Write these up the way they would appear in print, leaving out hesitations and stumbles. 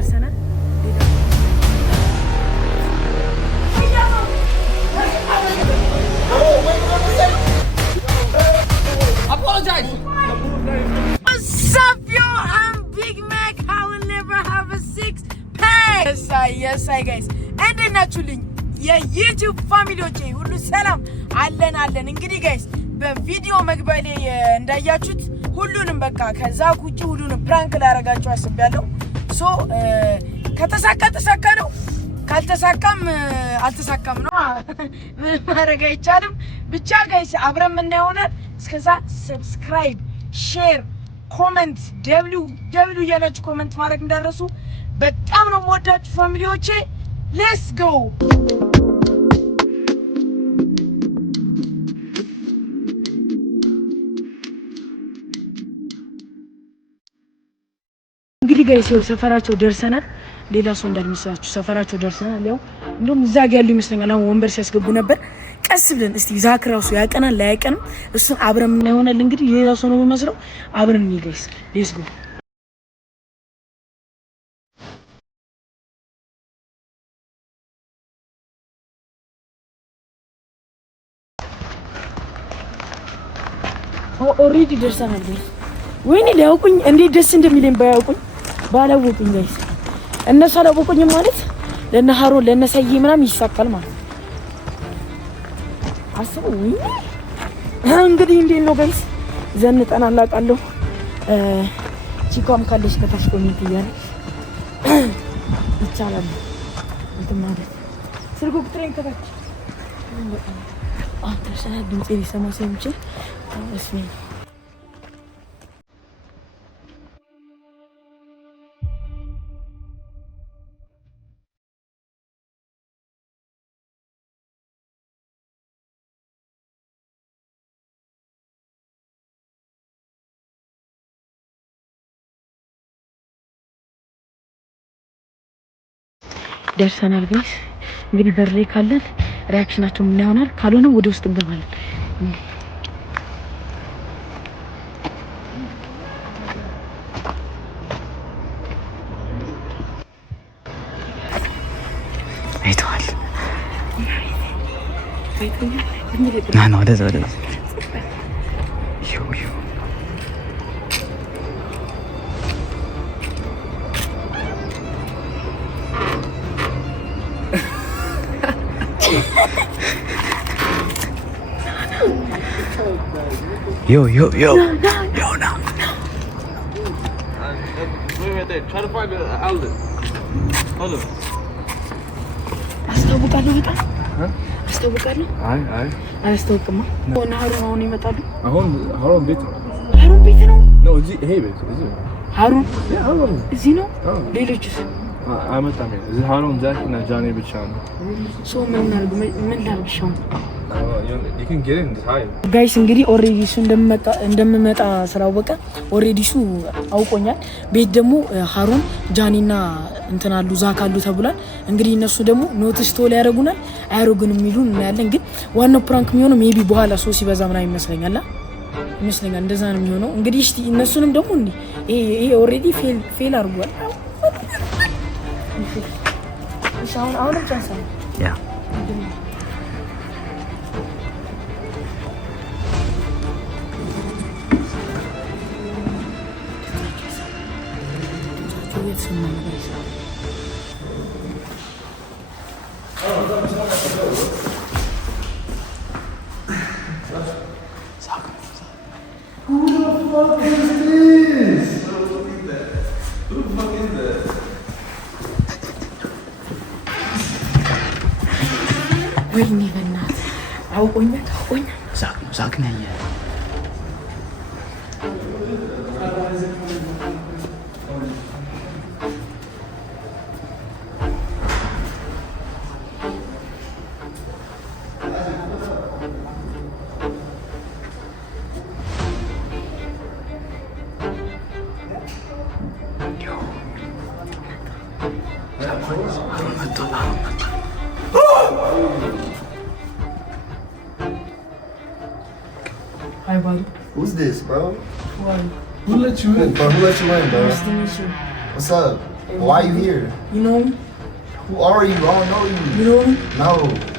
ደርሰናል። Apologize. What's up, yo? I'm Big Mac. I will never have a six-pack. Yes, I guys. እንዴት ናችሁልኝ የዩቲዩብ ፋሚሊዎቼ ሁሉ ሰላም አለን። እንግዲህ ጋይስ በቪዲዮ መግቢያ ላይ እንዳያችሁት ሁሉንም በቃ ከዛ ቁጭ ሁሉንም ፕራንክ ላደርጋችሁ አስቤያለሁ። ሶ ከተሳካ ተሳካ ነው፣ ካልተሳካም አልተሳካም ነው። ምን ማድረግ አይቻልም። ብቻ ጋይስ አብረን ምን ይሆናል። እስከዛ ሰብስክራይብ፣ ሼር፣ ኮሜንት ደብሊው ያላችሁ ኮሜንት ማድረግ እንዳትረሱ። በጣም ነው የምወዳችሁ ፋሚሊዎቼ። ሌትስ ጎ። እንግዲህ ጋይስ ሰፈራቸው ደርሰናል። ሌላ ሰው እንዳልመስላችሁ ሰፈራቸው ደርሰናል። ያው እንደውም እዛ ጋር ያሉ ይመስለኛል። አሁን ወንበር ሲያስገቡ ነበር። ቀስ ብለን እስቲ ዛክ ራሱ ያቀናል ላያቀንም እሱን አብረን ምን ይሆናል። እንግዲህ ሌላ ሰው ነው የሚመስለው። አብረን ነው ጋይስ። ሌትስ ጎ። ኦሬዲ ደርሰናል ጋይስ። ወይኔ ሊያውቁኝ እንዴት ደስ እንደሚለኝ ባላወቁኝ ጋይስ። እነሱ አላወቁኝም ማለት ለነ ሃሮን ለነ ሰዬ ምናምን ይሳካል ማለት አስቡ። እንግዲህ እንዴት ነው ጋይስ? ዘንጠን አላውቃለሁ። ቺኳም ካለች ከታች ኮሜንት እያለች ይቻላል እንትን ማለት ስልኩ ቁጥሬን ከታች ደርሰናል። ድምፄ ሊሰማ ስለሚችል እስሜ ደርሰናል ጋይስ። እንግዲህ በር ላይ ካለን ሪአክሽናቸው ምን ይሆናል? ካልሆነ ወደ ውስጥ እንገባለን። አይተዋል። ና ወደዛ Yo, now. Wait right there. Try to find the outlet. Hold on. አስተውቃለሁ በጣም አስተውቃለሁ። አይ አስተውቅማ ሆነ ሃሮን ይመጣሉ። ሃሮን ቤት ነው ነው እዚህ ይሄ ቤት እዚህ ሃሮን እዚህ ነው። ሌሎችስ አመጣም እዚህ ሃሮን ዛክ እና ጃኔ ብቻ ነው። ሶ ምን ላድርግሻው you can get in this high ጋይስ። እንግዲህ ኦሬዲ እሱ እንደምመጣ ስላወቀ ኦሬዲ እሱ አውቆኛል። ቤት ደግሞ ሃሮን ጃኒና እንትን አሉ ዛክ አሉ ተብሏል። እንግዲህ እነሱ ደግሞ ኖቲስ ቶል ያደርጉናል አያደርጉንም የሚሉን እናያለን። ግን ዋናው ፕራንክ የሚሆነው ሜቢ በኋላ ሶ ሲበዛ ምናምን ይመስለኛል እንደዛ ነው የሚሆነው። እንግዲህ እስቲ እነሱንም ደግሞ እንዴ ይሄ ኦሬዲ ፌል አድርጓል። አሁንም ቻንስ አለ ያ ወይኔ በእናትህ አውቆኛል። ዛክ ነኝ። Hi, buddy. Who's this, bro? Who are you? Who let you in, bro? Who let you in, bro? Nice to meet you. What's up? Why are you here? You know me? Who are you? I don't know you. You know me? No.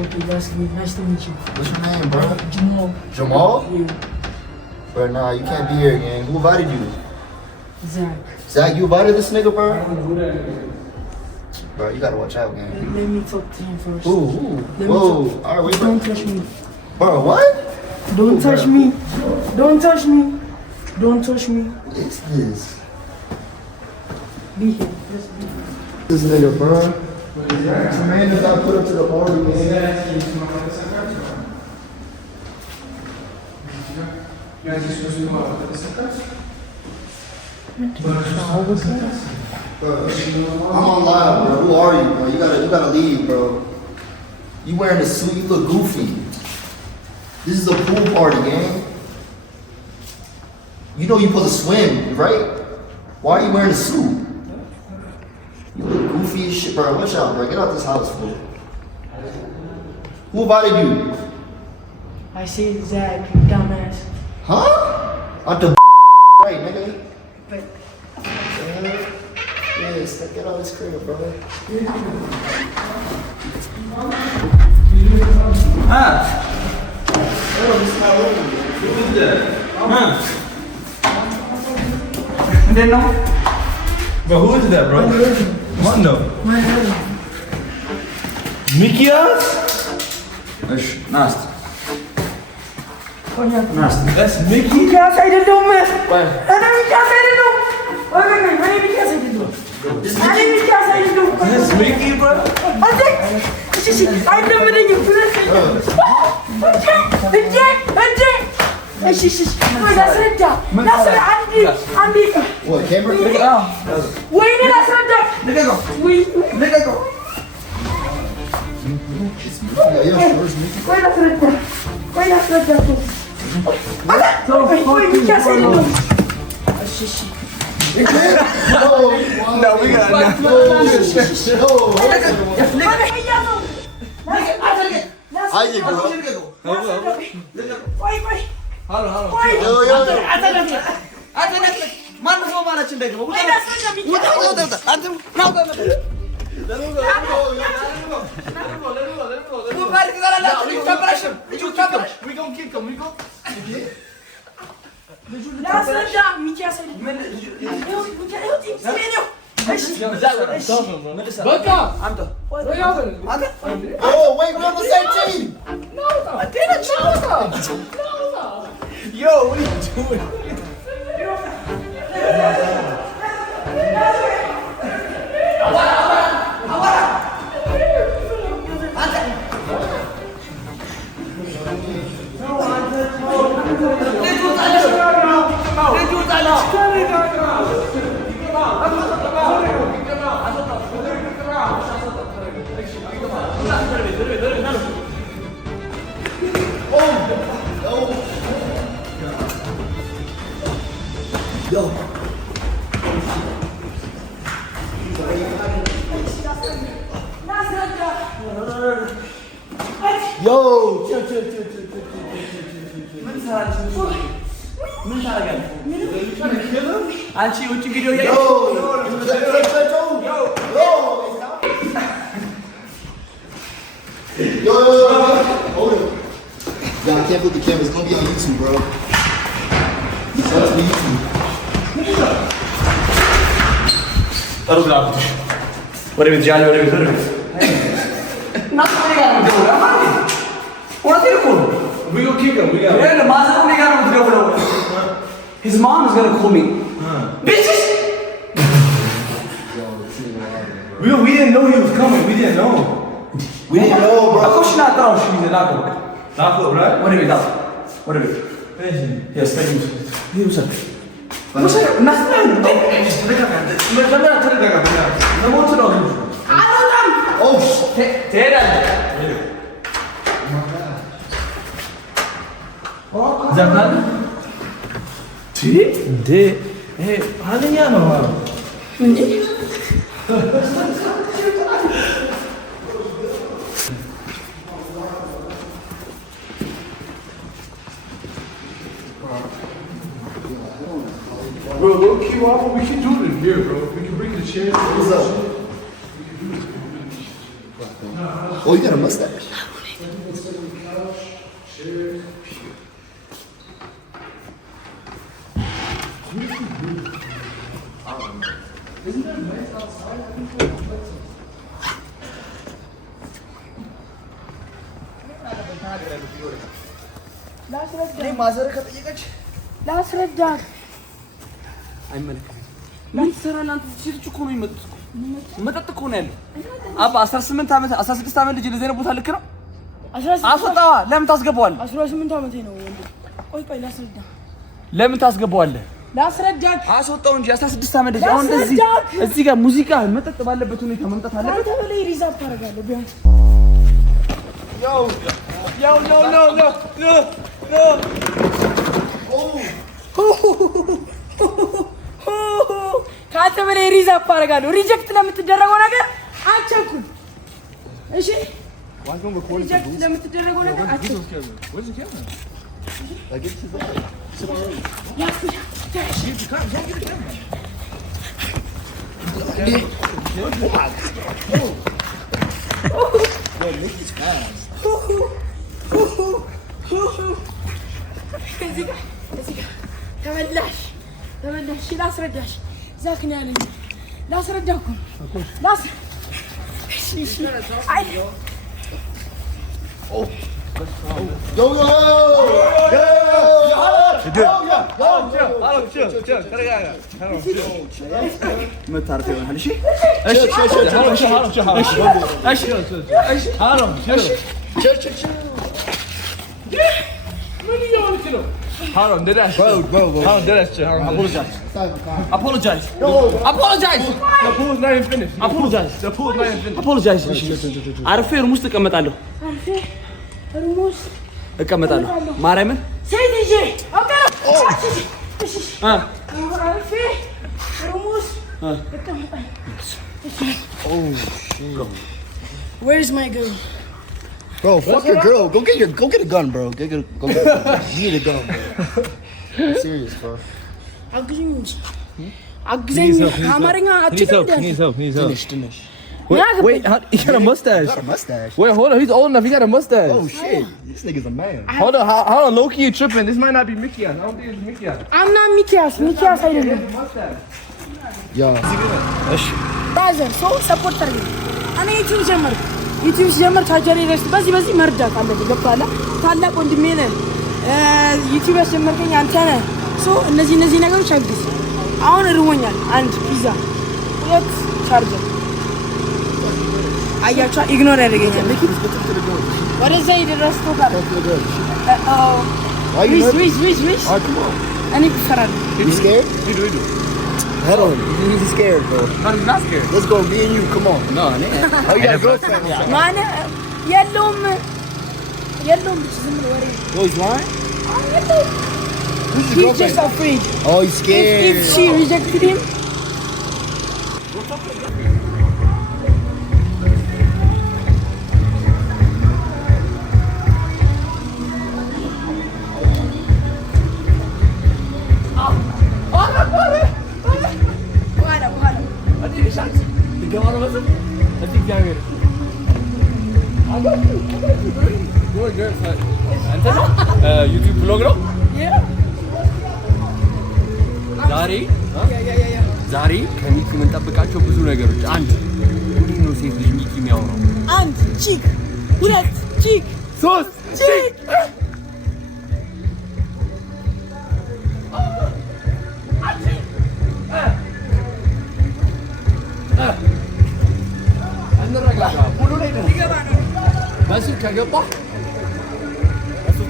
Okay, that's me. Nice to meet you. What's your name, bro? Jamal. Jamal? Yeah. Bro, nah, you can't be here, gang. Who invited you? Zach. Zach, you invited this nigga, bro? Bro, you gotta watch out, gang. Let me talk to him first. Ooh. Whoa. All right, wait, bro. Don't touch me. Bro, what? Don't touch me. Don't touch me. Don't touch me. What is this? Be here. Just be here. This nigga, bro. Some man that got put up to the party, man. Bro, I'm on live, bro. Who are you, bro? You gotta leave, bro. You wearing a suit, you look goofy. This is a pool party, gang. You know you supposed to swim, right? Why are you wearing a suit? You look goofy as shit, bro. Watch out, bro. Get out this house, bro. Who invited you? I see Zach, dumbass. Huh? Out the right, nigga. But Yes, get out of this crib, bro. Then no. But who is that, bro? What no? my husband. Mikias? Nasty. That's Mickey? Mikias አይደለም እኔ ሚኪያስ አይደለም ወገኔ እኔ ሚኪያስ አይደለም እኔ ሚኪያስ አይደለም That's Mickey, bro? አንተ እሺ እሺ አይደምልኝም እሺ እሺ ላስረዳ አንዴ What, camera? ወይኔ ላስረዳ ወይ ቆይ ላስረዳ ወይ ሚኪያስ አይደለም እሺ እሺ No, we got Isaac, bro. ቆይ ላስረዳ ሚኪያስ Oh, wait, we're on the same team. Yo, what are you doing? Yo, አንቺ ውጭ ቪዲዮ yo, yo, hold it. Yo, I can't put the camera. It's gonna be on YouTube, bro. It's on YouTube. ወደ ቤት ጃኒ ወደ ቤት We gonna kick him. We got. His mom is gonna call me. Bitches. We didn't know he was coming. We didn't know. We didn't know, bro. Of course she not thought she was not going. Not good, right? What do you mean? What do you mean? Yes, thank you. What's up? What's up? Nothing. Oh, shit. ዘፍናል እንዴ? ይሄ ኃይለኛ ነው እንዴ Bro, low key waffle, we can do it in here, bro. We can bring the chair. What's up? Oh, you got a mustache. ላስረዳህ አይመለከትም። ምን ትሰራለህ አንተ? ሴቶች እኮ ነው የሚመጡት እኮ መጠጥ እኮ ነው ያለው። አባ 18 ዓመት 16 ዓመት ልጅ ለዚህ አይነት ቦታ ልክ ነው? አስወጣዋ። ለምን ታስገባዋለህ? 18 ዓመቴ ነው ወንድ። ቆይ ላስረዳህ። ለምን ታስገባዋለህ? ላስረዳህ። አስወጣው እንጂ 16 ዓመት ልጅ አሁን እንደዚህ እዚህ ጋር ሙዚቃ መጠጥ ባለበት ሁኔታ መምጣት አለበት። አንተ በላይ ሪዛርቭ ታደርጋለህ ቢያንስ። ዮ ከአንተ በላይ ሪዛርቭ አደርጋለሁ። ሪጀክት ለምትደረገው ነገር አትቸኩል። እሺ ሪጀክት ለምትደረገው ነገር አትቸኩል። ተመላሽ ላስረዳሽ። ዛክ ነው ያለኝ። ላስረዳህ እኮ Harun, did that? Bro. Harun, did that shit. Harun, apologize. The pool's not even finished. Apologize. The pool's not even finished. Apologize. አርፌ ሩም ውስጥ እቀመጣለሁ። ማርያምን ሴት ይዤ አርፌ ሩም ውስጥ እቀመጣለሁ። Where's my girl? Bro, fuck your girl. Go get a gun, bro. Go get a gun. You need a gun, bro. I'm serious, bro. አግዘኝ። አማርኛ አትችልም። Finish. Wait, he got a mustache. Wait, hold on. He's old enough. He got a mustache. Oh shit, this nigga's a man. Hold on, low-key you tripping. This might not be Mickey. I don't think it's Mickey. I'm not ሚኪያስ አይደለም። Yo. ባዘር ሰው ሰፖርት አድርገኝ። እኔ ዩቲዩብ ሲጀምር ቻርጀር ይረስ በዚህ መርዳት አለብህ። ገብቶሃል? ታላቅ ወንድሜ ነህ። ዩቲዩብ ያስጀመርከኝ አንተ ነህ። ሶ እነዚህ ነገሮች አግዝ። አሁን እርቦኛል። አንድ ፒዛ፣ 2 ቻርጀር። አያቻ ኢግኖር ያደርገኛል። ወደዛ ይደረስ ተውጣ። ዊዝ እኔ እፈራለሁ። You scared? We do. Head on. He's scared, bro. No, he's not scared. Let's go, me and you. Come on. No, man. Oh, you got a girlfriend? ማን የለውም ዝም ብሎ ወሬ። Oh, he's lying? Who's your He's just afraid. Oh, he's scared. If she rejected him. ዩቲዩብ ብሎግ ነው ዛሬ ከሚኪ የምንጠብቃቸው ብዙ ነገሮች። አንድ እንዴት ነው ሴት ልጅ ሚኪ የሚያወራው? አንድ ቺክ፣ 2 ቺክ፣ 3 ቺክ።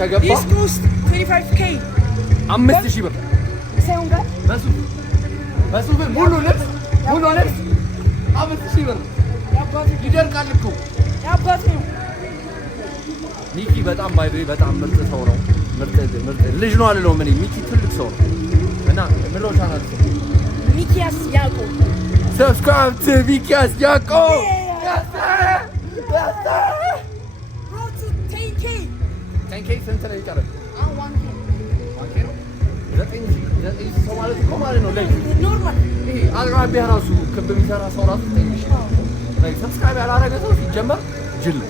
ከገባ This cost 25k 5000 ብር ሳይሆን ጋር በሱ ብር ሙሉ ልብስ 5000 ብር ይደርቃል እኮ። ያባቴ ነው ሚኪ በጣም በጣም ምርጥ ሰው ነው። ምርጥ ልጅ ነው አልለውም እኔ። ሚኪ ትልቅ ሰው ነው እና ምንድነው ቻናል ሚኪያስ ያዕቆብ። Subscribe to Mikias Yako. Road to 10k 10k ስንት ነው ይቀራል? 1k 1k ነው 9 ሰው ማለት እኮ ማለት ነው ላይ ኖርማል ይሄ አቅራቢያ ራሱ ክብ የሚሰራ ሰው ራሱ ትንሽ ላይ ሰብስክራይብ ያላረገ ሰው ሲጀመር ጅል ነው።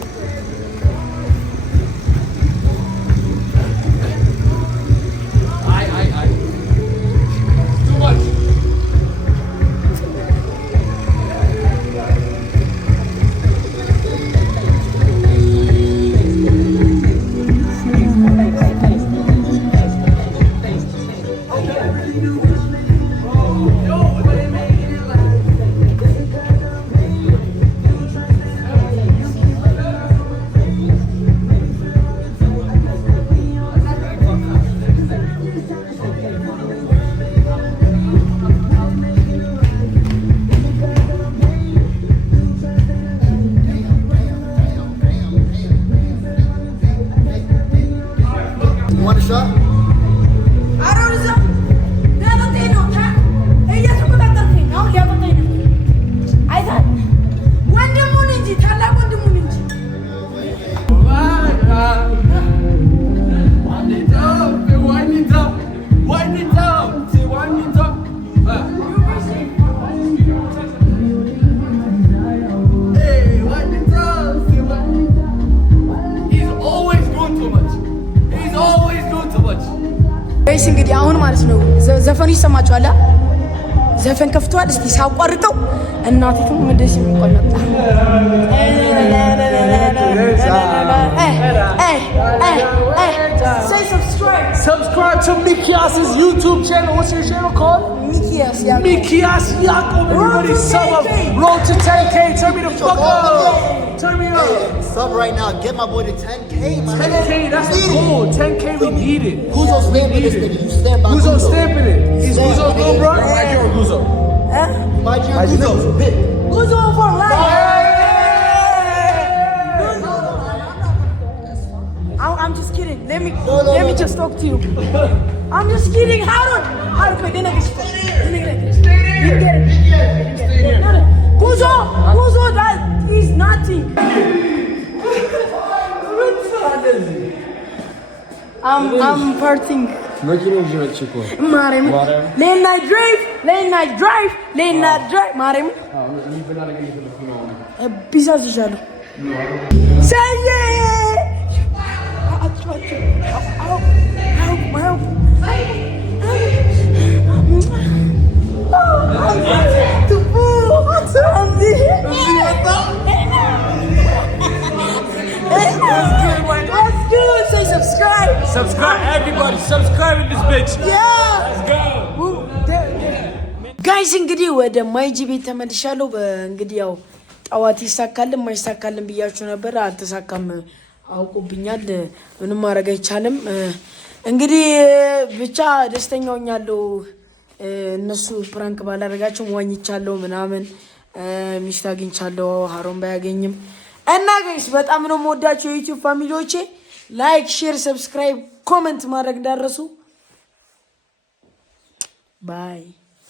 እንግዲህ አሁን ማለት ነው ዘፈኑ ይሰማችኋል። ዘፈን ከፍቷል። እስቲ ሳቋርጠው እናቴቱ ምንድነው የሚቆነጣ say subscribe to Mikias's YouTube channel. What's your channel called? Mikias Yakob. Everybody sub up. Road to 10K. Turn me the fuck up. Turn me up. Sub right now. Get my boy to 10K, man. 10K, that's the goal. 10K, we need it. Guzo stamping this nigga. You stand by Guzo stamping it. Is Guzo no, bro? I like your Guzo. My Guzo. Guzo for life. I'm just kidding. Let me just talk to you. I'm just kidding. Harun, wait, then I get Guzo, that is nothing. I'm partying. Marem. Late night drive. Marem. Pizza jalo. Say yeah. Help. Let's go. Say subscribe. Subscribe, everybody. Subscribe in this bitch. Yeah. Let's go. ጋይስ እንግዲህ ወደ ማይጂ ቤት ተመልሻለሁ። እንግዲህ ያው ጠዋት ይሳካልን ማይሳካልን ብያችሁ ነበር። አልተሳካም። አውቁብኛል። ምንም ማድረግ አይቻልም። እንግዲህ ብቻ ደስተኛ ሆኛለሁ። እነሱ ፕራንክ ባላረጋቸው ዋኝቻለሁ ምናምን ሚስት አግኝቻለሁ። ሀሮን ባያገኝም እና ጋይስ በጣም ነው የምወዳችሁ የዩቲዩብ ፋሚሊዎቼ። ላይክ፣ ሼር፣ ሰብስክራይብ፣ ኮሜንት ማድረግ እንዳትረሱ። ባይ